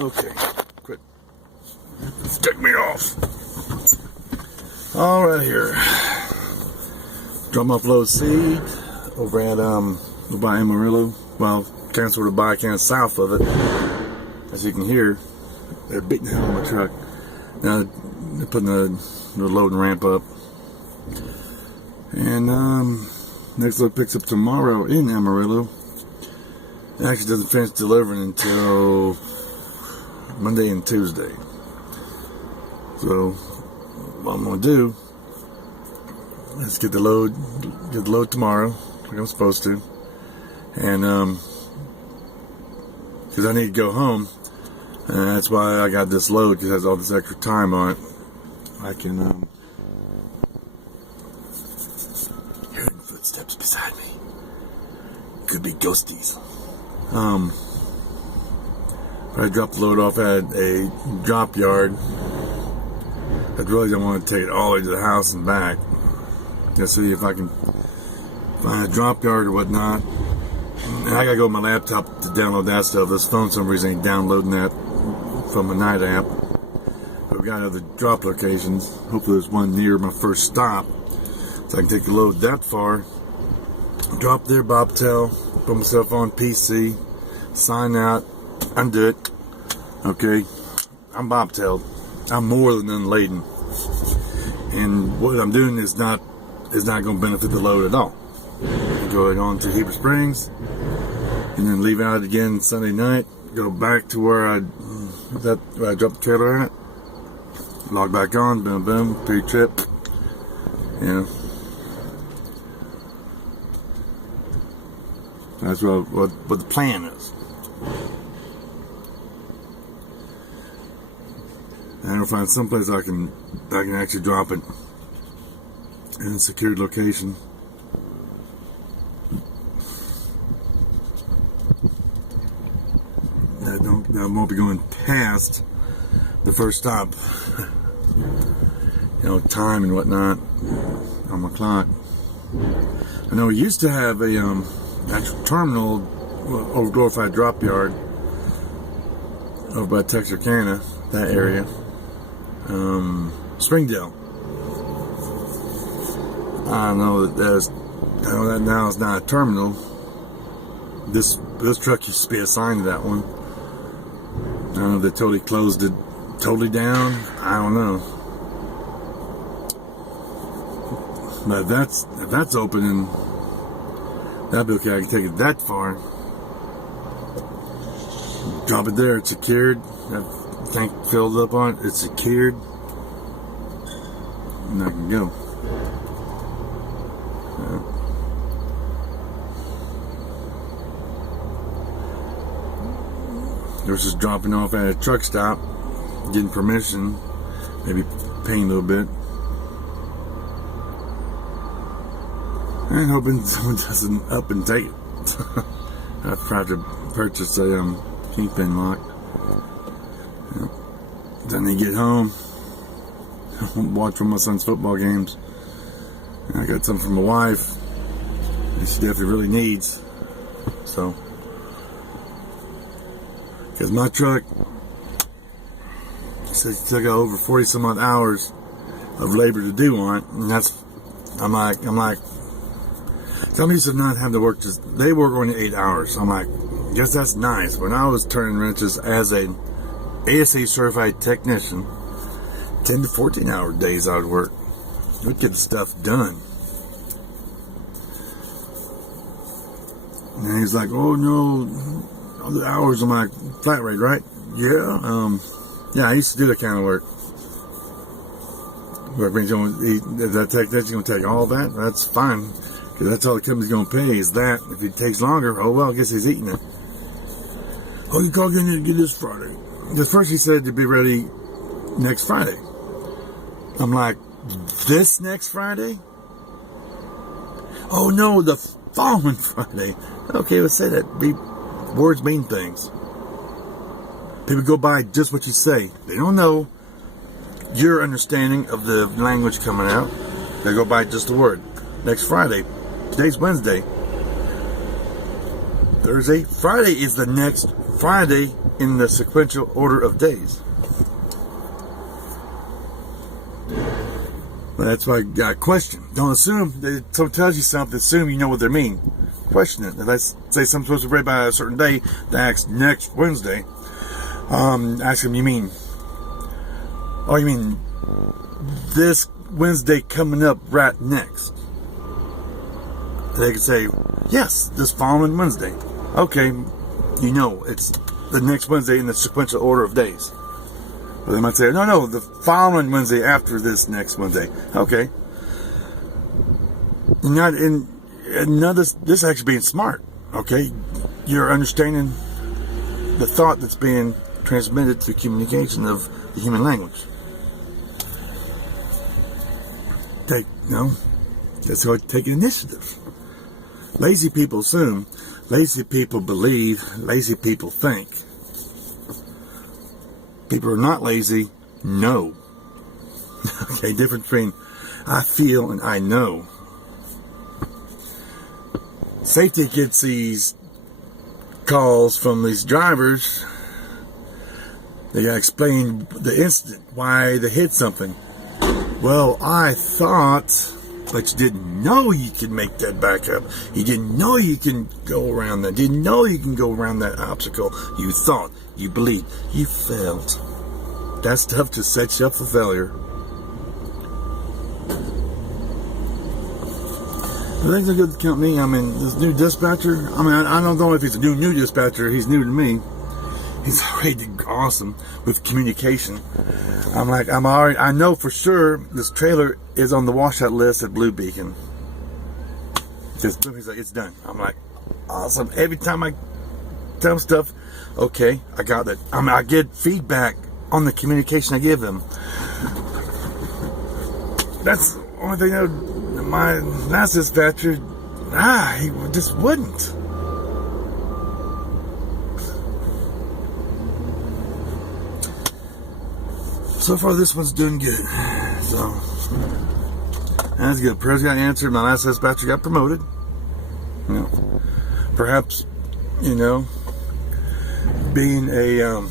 Okay, quit. Stick me off. All right, here. Drum upload seed over at by Amarillo. Well, kind of sort of by, kind of south of it. As you can hear, they're beating the hell out of my truck. Now they're putting the loading ramp up. And next load picks up tomorrow in Amarillo. It actually doesn't finish delivering until Monday and Tuesday. So what I'm gonna do is get the load tomorrow, like I'm supposed to, and because I need to go home, and that's why I got this load, because it has all this extra time on it. I can hearing footsteps beside me. Could be ghosties. But I dropped the load off at a drop yard. I really don't want to take it all the way to the house and back. Just see if I can find a drop yard or whatnot. And I gotta go to my laptop to download that stuff. This phone, for some reason, ain't downloading that from a night app. I've got other drop locations. Hopefully there's one near my first stop, so I can take the load that far. Drop there, bobtail, put myself on PC, sign out, undo it. Okay, I'm bobtailed. I'm more than unladen, and what I'm doing is not going to benefit the load at all. I'm going on to Heber Springs, and then leave out again Sunday night. Go back to where I dropped the trailer at. Log back on, boom, boom, pre-trip. You know, that's what the plan is. And I'll find someplace I can actually drop it in a secured location. That won't be going past the first stop. You know, time and whatnot on my clock. I know we used to have a actual terminal over glorified drop yard over by Texarkana, that area. Springdale. I know that now is not a terminal. This truck used to be assigned to that one. I don't know if they totally closed it totally down. I don't know. But if that's open, and that'd be okay. I can take it that far. Drop it there. It's secured. Tank filled up on it. It's secured. And I can go. Versus dropping off at a truck stop, getting permission, maybe paying a little bit, and hoping someone doesn't up and take it. I've tried to purchase a kingpin lock. Then I get home, watch one of my son's football games. And I got something from my wife that she definitely really needs. So, because my truck, she still got over 40 some odd hours of labor to do on it, and I'm like, some used to not have to work, they work only 8 hours. So I'm like, I guess that's nice. When I was turning wrenches as a ASA certified technician, 10 to 14 hour days I would work. We'd get the stuff done. And he's like, oh no, all the hours. I'm like, flat rate, right? Yeah, yeah, I used to do that kind of work. That technician gonna take all that? That's fine, because that's all the company's gonna pay is that. If it takes longer, oh well, I guess he's eating it. Oh, you call, you need to get this Friday. Because first he said to be ready next Friday. I'm like, this next Friday? Oh no, the following Friday. Okay, let's say that. Words mean things. People go by just what you say. They don't know your understanding of the language coming out. They go by just the word. Next Friday. Today's Wednesday. Thursday. Friday is the next Friday in the sequential order of days. But that's why I got a question. Don't assume that someone tells you something, assume you know what they mean. Question it. If I say something's supposed to be ready by a certain day, they ask next Wednesday. Ask them, you mean this Wednesday coming up right next? They can say, yes, this following Wednesday. Okay, you know it's the next Wednesday in the sequential order of days. Or they might say, no, the following Wednesday after this next Wednesday. Okay. This actually being smart. Okay, you're understanding the thought that's being transmitted through communication of the human language. That's how I take initiative. Lazy people assume, lazy people believe, lazy people think. People are not lazy, know. Okay, difference between I feel and I know. Safety gets these calls from these drivers. They gotta explain the incident, why they hit something. Well, I thought, but you didn't know you could make that back up. You didn't know you can go around that. Didn't know you can go around that obstacle. You thought, you believed, you failed. That's tough to set you up for failure. The things are good with the company. This new dispatcher, I don't know if he's a new dispatcher. He's new to me. He's already awesome with communication. I know for sure this trailer is on the washout list at Blue Beacon. He's like, it's done. I'm like, awesome. Every time I tell him stuff, okay, I got that. I get feedback on the communication I give him. That's the only thing I know. My last dispatcher, he just wouldn't. So far, this one's doing good. So, that's good. Prayers got answered. My last dispatcher got promoted. Perhaps, being a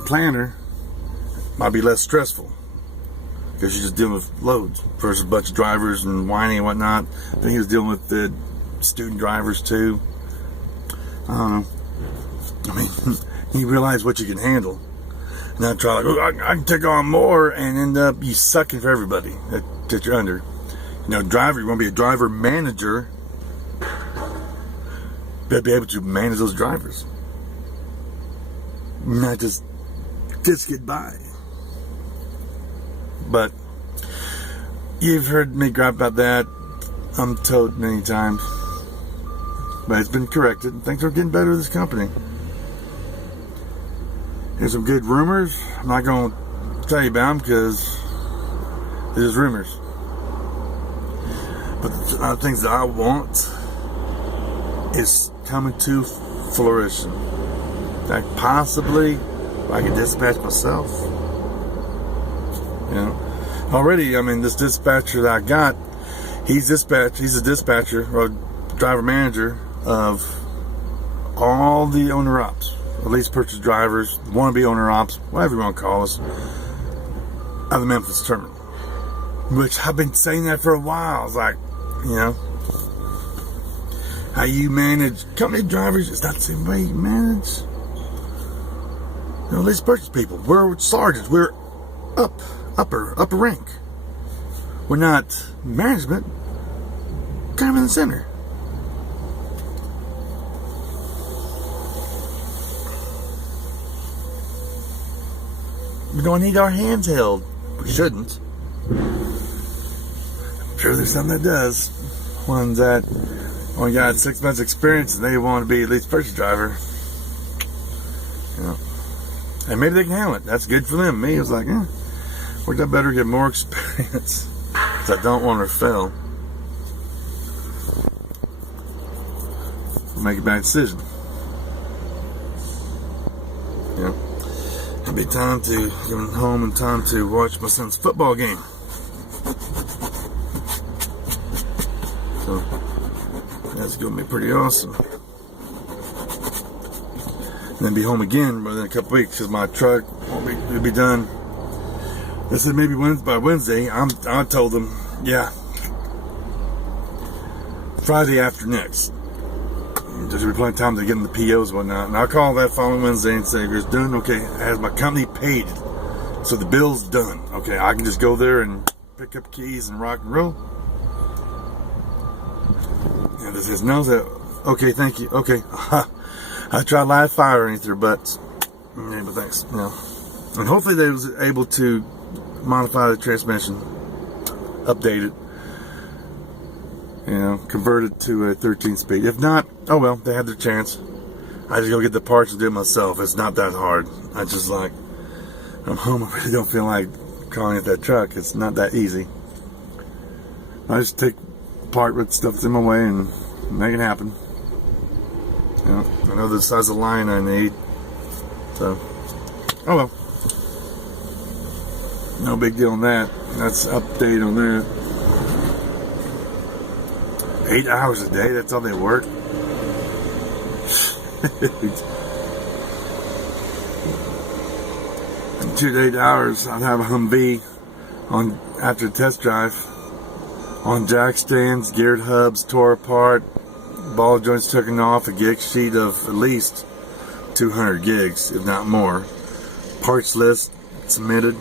planner might be less stressful because you're just dealing with loads versus a bunch of drivers and whining and whatnot. I think he was dealing with the student drivers too. I don't know. You realize what you can handle. Not try like, I can take on more and end up you sucking for everybody that you're under. Driver, you want to be a driver manager. Better be able to manage those drivers. Not just get by. But you've heard me gripe about that. I'm told many times. But it's been corrected and things are getting better with this company. There's some good rumors. I'm not going to tell you about them because there's rumors. But the things that I want is coming to fruition. Like possibly I can dispatch myself. Already, this dispatcher that I got, he's a dispatcher or driver manager of all the owner ops. At least purchase drivers, wannabe owner ops, whatever you want to call us, of the Memphis terminal. Which I've been saying that for a while. I was like, how you manage company drivers is not the same way you manage. Let's purchase people. We're sergeants. We're upper rank. We're not management. Kind of in the center. We don't need our hands held. We shouldn't. I'm sure there's some that does. Ones that only got 6 months experience and they want to be at least purchase driver. And maybe they can handle it. That's good for them. Me, it was like, worked out better, get more experience. Because I don't want to fail. Make a bad decision. It'll be time to go home and time to watch my son's football game. So that's going to be pretty awesome. and then be home again within a couple weeks because my truck will be done. They said maybe by Wednesday. I told them, yeah, Friday after next. There's going to be plenty of time to get in the POs and whatnot. And I'll call that following Wednesday and say, it's done. Okay, has my company paid it? So the bill's done. Okay, I can just go there and pick up keys and rock and roll. And this says, no, okay, thank you. Okay, I tried live fire underneath their butts. Yeah, but thanks. No. And hopefully they was able to modify the transmission, update it, convert it to a 13 speed. If not, oh well, they had their chance. I just go get the parts and do it myself. It's not that hard. I just I'm home. I really don't feel like calling it that truck. It's not that easy. I just take apart what stuff's in my way and make it happen. I know the size of line I need. So, oh well. No big deal on that. That's update on that. 8 hours a day, that's all they work. In 2 to 8 hours, I'd have a Humvee on after the test drive. On jack stands, geared hubs tore apart, ball joints taken off, a gig sheet of at least 200 gigs, if not more. Parts list submitted.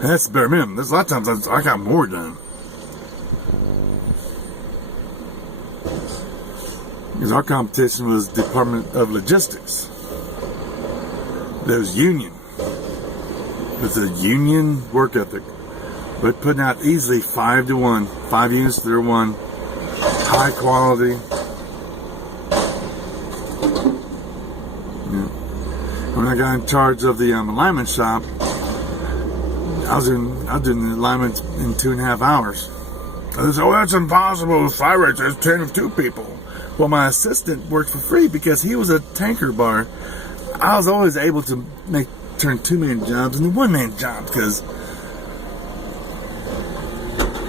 And that's the bare minimum. There's a lot of times I got more done. Because our competition was Department of Logistics. There's union. It's a union work ethic. But putting out easily 5 to 1. 5 units to their 1. High quality. Yeah. When I got in charge of the alignment shop, I was doing the alignments in 2.5 hours. They said, oh, that's impossible. Fire rate says 10 of 2 people. Well, my assistant worked for free because he was a tanker bar. I was always able to turn 2-man jobs into 1-man jobs because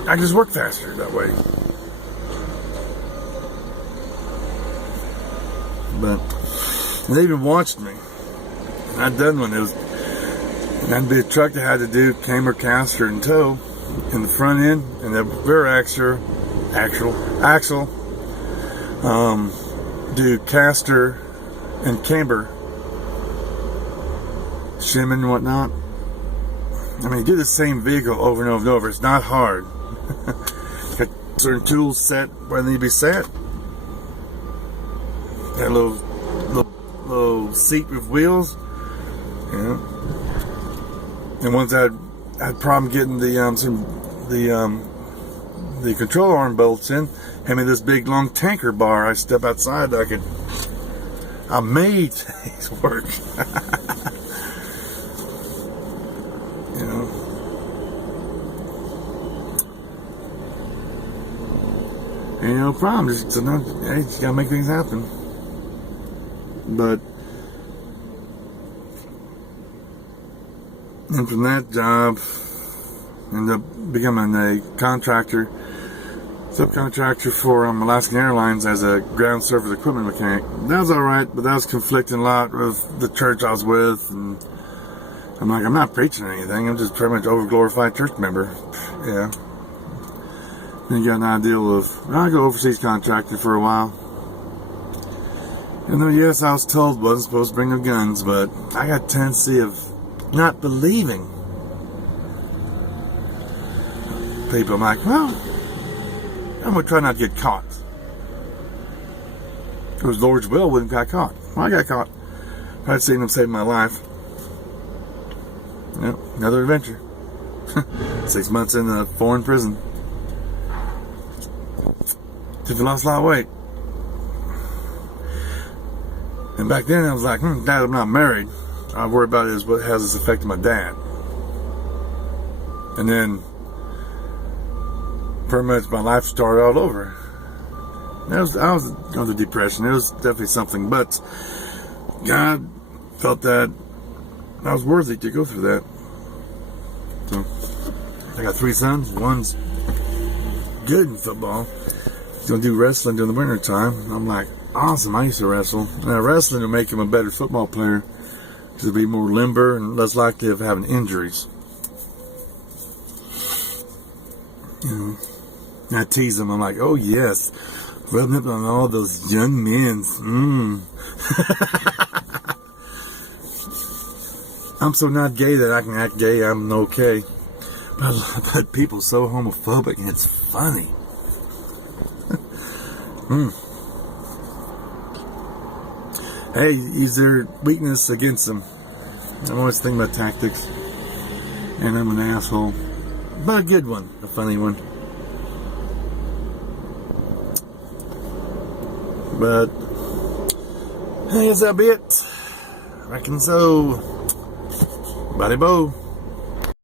I just work faster that way. But they even watched me. I'd done one. That'd be a truck that had to do camber, caster, and tow in the front end, and the rear axle. Do caster and camber, shimming and whatnot. I mean, do the same vehicle over and over and over. It's not hard. Got certain tools set where they need to be set. Got a little seat with wheels. Yeah. And once I had problem getting the control arm bolts in, I mean this big long tanker bar. I step outside, I made things work. Ain't no problem. Just gotta make things happen. But and from that job, ended up becoming a subcontractor for Alaskan Airlines as a ground surface equipment mechanic. That was alright, but that was conflicting a lot with the church I was with, and I'm like, I'm not preaching anything, I'm just pretty much overglorified church member. Yeah. Then you got an idea of, I go overseas contracting for a while. And then, yes, I was told wasn't supposed to bring no guns, but I got a tendency of not believing people. I'm like, well, I'm going to try not to get caught. It was Lord's will, wouldn't got caught. Well, I got caught. I'd seen him save my life. Yep, another adventure. 6 months in a foreign prison. Just lost a lot of weight. And back then I was like, Dad, I'm not married. I worry about is what has this affected my dad. And then pretty much my life started all over. I was under depression. It was definitely something, but God felt that I was worthy to go through that. So I got 3 sons. One's good in football. He's gonna do wrestling during the winter time. I'm like, awesome. I used to wrestle. Now, wrestling will make him a better football player to be more limber and less likely of having injuries. You know, I tease him. I'm like, oh yes, rubbing up on all those young men. I'm so not gay that I can act gay. I'm okay. But people so homophobic and it's funny. Hey, use their weakness against them. I'm always thinking about tactics. And I'm an asshole. But a good one. A funny one. But, hey, is that it? Reckon so. Body bow.